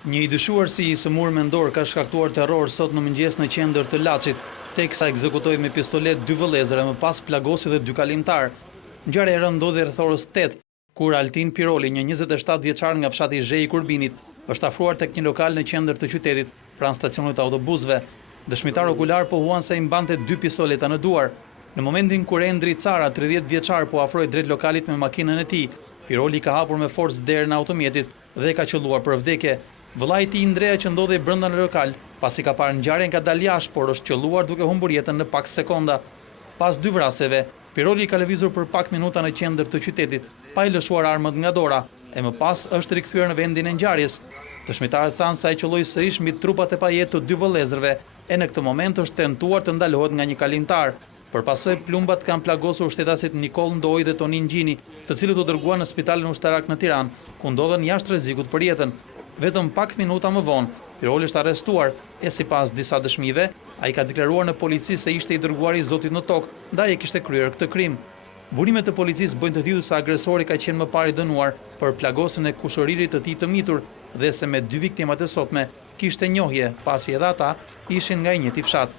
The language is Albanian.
Një i dyshuar si i sëmur mendor ka shkaktuar terror sot në mëngjes në qendër të Laçit, teksa ekzekutoi me pistolet 2 vëllezër e më pas plagosi dhe 2 kalimtar. Ngjarja e rëndë ndodhi rreth orës 8, kur Altin Piroli, një 27 vjeçar nga fshati Zhej i Kurbinit, është afruar tek një lokal në qendër të qytetit, pranë stacionit të autobusëve. Dëshmitar okular pohuan se i mbante 2 pistoleta në duar. Në momentin kur Endri Cara, 30 vjeçar, po afroi drejt lokalit me makinën e tij, Piroli ka hapur me forcë derën e automjetit dhe ka qelluar për vdekje. Vëllai i tij Indrea që ndodhej brenda në lokal, pasi ka parë ngjarjen ka dalë jashtë, por është qelluar duke humbur jetën në pak sekonda. Pas 2 vrasjeve, Piroli ka lëvizur për pak minuta në qendër të qytetit, pa i lëshuar armët nga dora, e më pas është rikthyer në vendin e ngjarjes. Dëshmitarët thanë se ai qelloi sërish mbi trupat e pajetë të 2 vëllezërve, e në këtë moment është tentuar të ndalohet nga një kalimtar. Përpasoj plumbat kanë plagosur shtetasit Nikol Ndoj dhe Tonin Gjini, të cilët u dërguan në spitalin ushtarak në Tiranë, ku ndodhen jashtë rrezikut për jetën. Vetëm pak minuta më vonë, Piroli është arrestuar e sipas disa dëshmive, ai ka deklaruar në polici se ishte i dërguar i Zotit në tokë, ndaj e kishte kryer këtë krim. Burimet e policisë bëjnë të ditur se agresori ka qenë më parë i dënuar për plagosjen e kushëririt të tij të mitur dhe se me 2 viktimat e sotme kishte njohje, pasi edhe ata ishin nga i njëjti fshat.